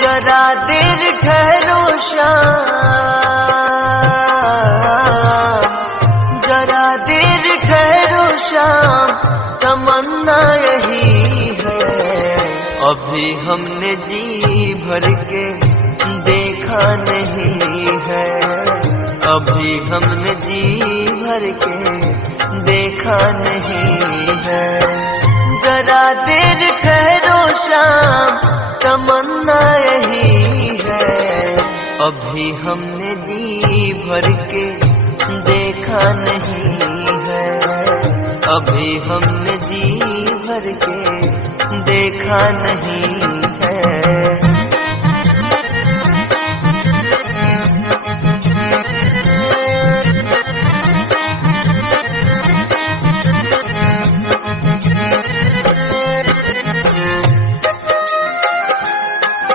जरा देर ठहरो शाम, जरा देर ठहरो शाम, तमन्ना यही है। अभी हमने जी भर के देखा नहीं है, अभी हमने जी भर के देखा नहीं है। जरा देर ठहरो शाम, तमन्ना यही है। अभी हमने जी भर के देखा नहीं है, अभी हमने जी भर के देखा नहीं